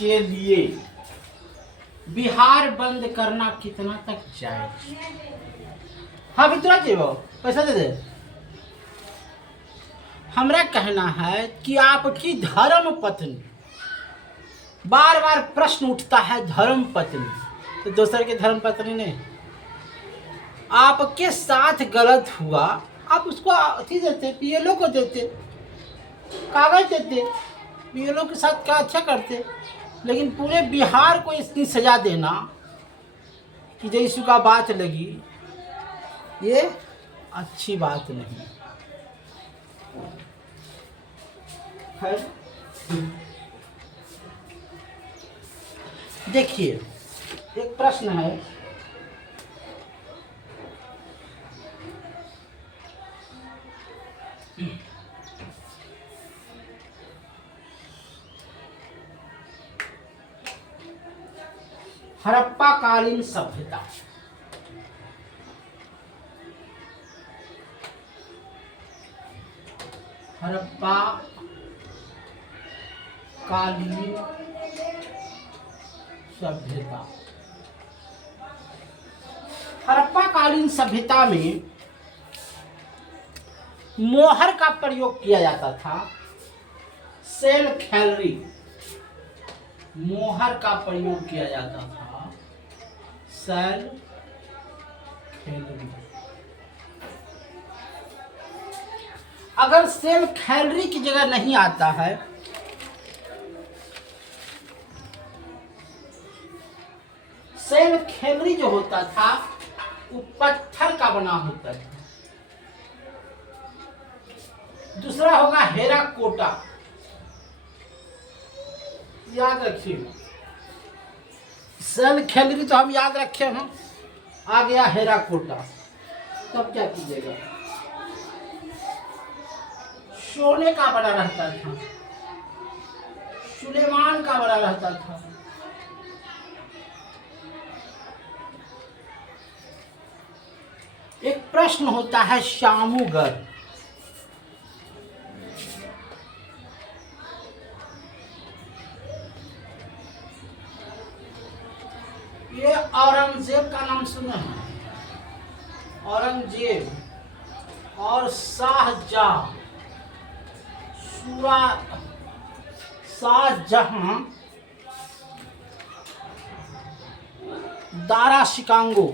के लिए बिहार बंद करना कितना तक जायज? हाँ भी तुरंत जेबो, पैसा दे दे। हमरा कहना है कि आपकी धर्म पत्नी, बार बार प्रश्न उठता है धर्म पत्नी, तो दूसरे की धर्म पत्नी नहीं, आपके साथ गलत हुआ, आप उसको अथी देते, पीएलओ को देते, कागज देते, पीएलओ के साथ क्या अच्छा करते। लेकिन पूरे बिहार को इतनी सजा देना कि जैसु का बात लगी, ये अच्छी बात नहीं है। देखिए, एक प्रश्न है, हड़प्पा कालीन सभ्यता, हड़प्पा कालीन सभ्यता, हड़प्पा कालीन सभ्यता में मोहर का प्रयोग किया जाता था, सेल खैलरी, मोहर का प्रयोग किया जाता था, सेल खैलरी। अगर सेल खैलरी की जगह नहीं आता है, सेल खैलरी जो होता था वो पत्थर का बना होता था। दूसरा होगा हेरा कोटा, याद रखिएगा। सेल खैलरी तो हम याद रखे हैं, आ गया हेरा कोटा, तब क्या कीजिएगा? सोने का बना रहता था, सुलेमान का बना रहता था। एक प्रश्न होता है शामूगर, ये औरंगजेब का नाम सुने हैं? औरंगजेब और शाहजहां, शाहजहां दारा शिकागो,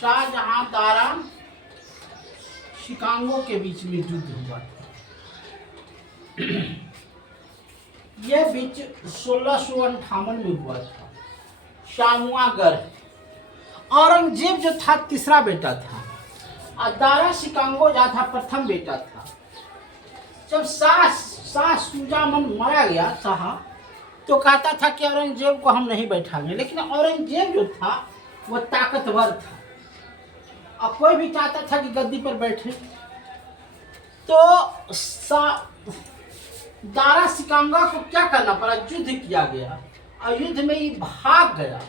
शाहजहां दारा शिकागो के बीच में युद्ध हुआ था। यह बीच 1658 में हुआ था। शामुआगर, औरंगजेब जो था तीसरा बेटा था और दारा शिकागो जो था प्रथम बेटा था। जब शाह सुजामन मारा गया था तो कहता था कि औरंगजेब को हम नहीं बैठाएंगे, लेकिन औरंगजेब जो था वो ताकतवर था और कोई भी चाहता था कि गद्दी पर बैठे। तो दारा शिकागो को क्या करना पड़ा? युद्ध किया गया और युद्ध में ही भाग गया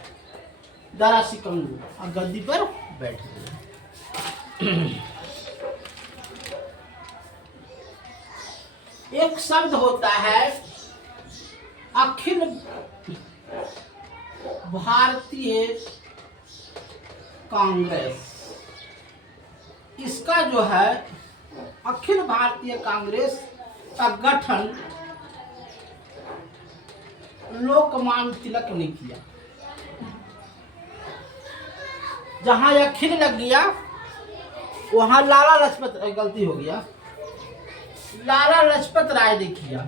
दारा शिकागो और गद्दी पर बैठ गया। एक शब्द होता है अखिल भारतीय कांग्रेस। इसका जो है अखिल भारतीय कांग्रेस का गठन लोकमान्य तिलक ने किया। जहां अखिल लग गया वहां लाला लाजपत, गलती हो गया, लाला लाजपत राय ने किया।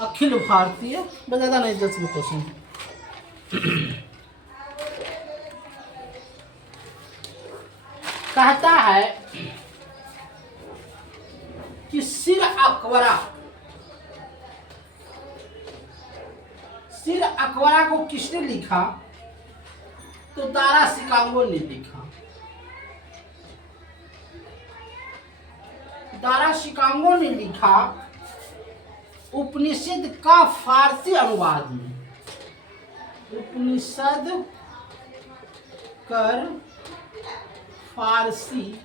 अखिल भारतीय, ज्यादा नहीं, 10 में क्वेश्चन। कहता है कि सिर अकबरा को किसने लिखा? तो दारा शिकागो ने लिखा। दारा शिकागो ने लिखा उपनिषद का फारसी अनुवाद में, उपनिषद कर फारसी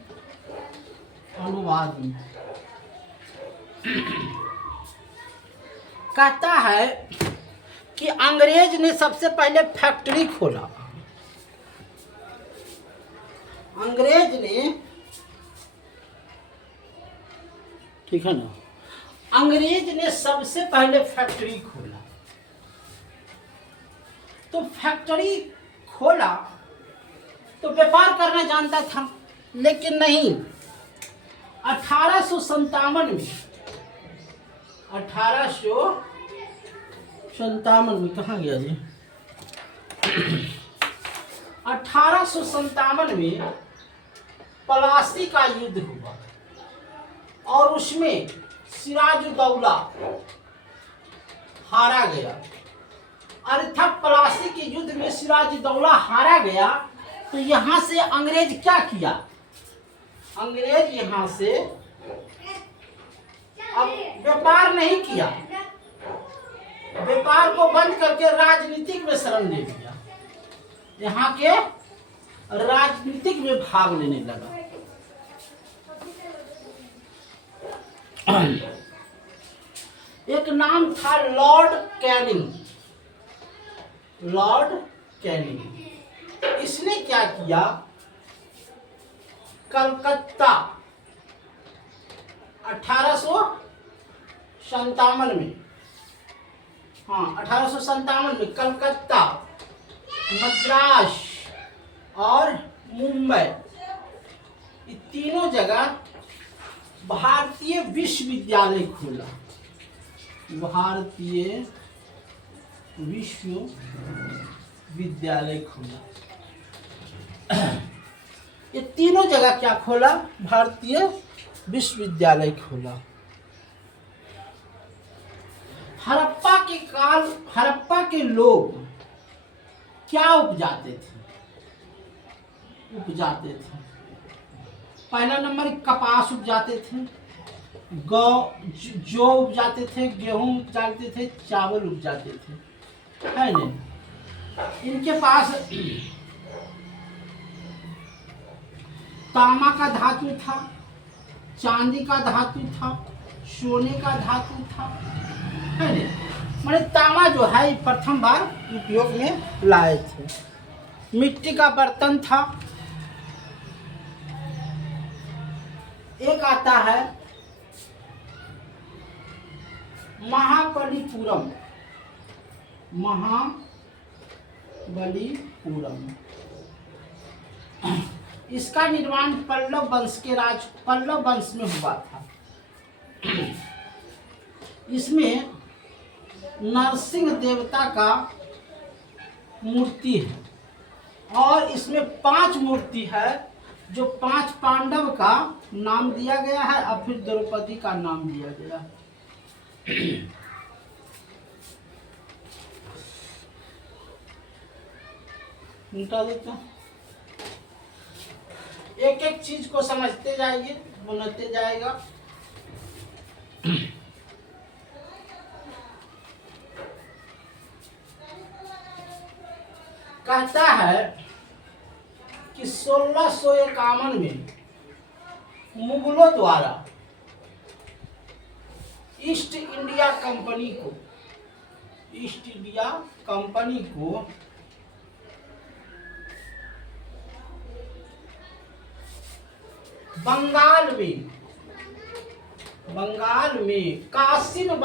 अनुवाद में। कहता है कि अंग्रेज ने सबसे पहले फैक्ट्री खोला। अंग्रेज ने, ठीक है ना, अंग्रेज ने सबसे पहले फैक्ट्री खोला। तो फैक्ट्री खोला तो व्यापार करना जानता था, लेकिन नहीं। 1857 में, 1857 में कहाँ गया जी? 1857 में पलासी का युद्ध हुआ और उसमें सिराजुद्दौला हारा गया। अर्थात पलासी के युद्ध में सिराजुद्दौला हारा गया। तो यहाँ से अंग्रेज क्या किया? अंग्रेज यहाँ से अब व्यापार नहीं किया, व्यापार को बंद करके राजनीतिक में शरण ले लिया। यहाँ के राजनीतिक में भाग लेने लगा। एक नाम था लॉर्ड कैनिंग। लॉर्ड कैनिंग, इसने क्या किया? कलकत्ता 1857 में, हाँ 1857 में कलकत्ता, मद्रास और मुंबई, ये तीनों जगह भारतीय विश्वविद्यालय खोला। भारतीय विश्वविद्यालय खोला। ये तीनों जगह क्या खोला? भारतीय विश्वविद्यालय खोला। हड़प्पा के लोग क्या उपजाते थे? पहला नंबर कपास उपजाते थे, जौ उपजाते थे, गेहूं उपजाते थे, चावल उपजाते थे, है नहीं? इनके पास तांबा का धातु था, चांदी का धातु था, सोने का धातु था, है नहीं? मैंने तांबा जो है प्रथम बार उपयोग में लाए थे। मिट्टी का बर्तन था। एक आता है महाबलीपुरम। इसका निर्माण पल्लव वंश में हुआ था। इसमें नरसिंह देवता का मूर्ति है और इसमें 5 मूर्ति है, जो 5 पांडव का नाम दिया गया है और फिर द्रौपदी का नाम दिया गया है। मिटा देता हूं। एक एक चीज को समझते जाइए, बनते जाएगा। कहता है कि 1651 में मुगलों द्वारा ईस्ट इंडिया कंपनी को बंगाल में कासिम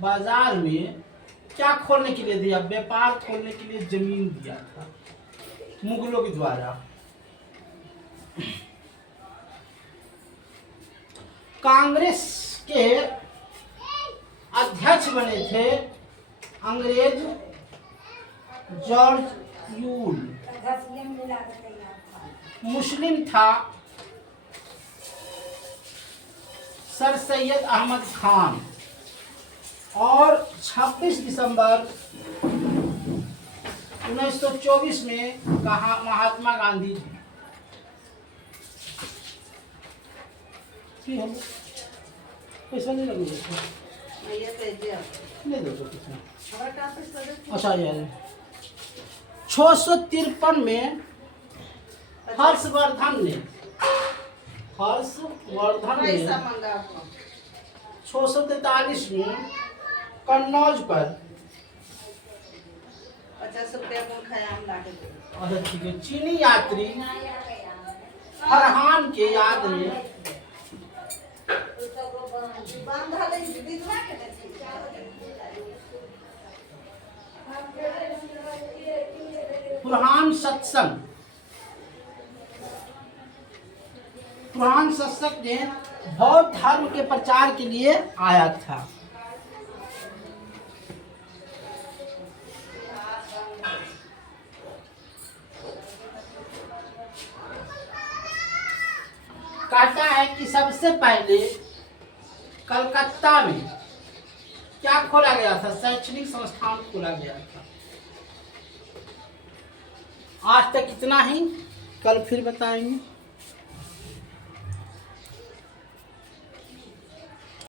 बाजार में क्या खोलने के लिए दिया? व्यापार खोलने के लिए जमीन दिया था मुगलों के द्वारा। कांग्रेस के अध्यक्ष बने थे अंग्रेज जॉर्ज यूल। मुस्लिम था सर सैयद अहमद खान। और 26 दिसंबर 1924 में कहा महात्मा गांधी जी। पैसा नहीं लगेगा, नहीं दो तो कितना। अच्छा यार 653 में हर्षवर्धन ने हर्षवर्धन ने पैसा मंगा को 643 में कन्नौज पर 50 रुपया कौन खाया हम लाके दे। अच्छा ठीक है, चीनी यात्री फरहान के याद में बांधा ले दिखवा के दे। पुराण सत्संग ने बौद्ध धर्म के प्रचार के लिए आया था। कहता है कि सबसे पहले कलकत्ता में क्या खोला गया था, शैक्षणिक संस्थान खोला गया था। आज तक इतना ही, कल फिर बताएंगे।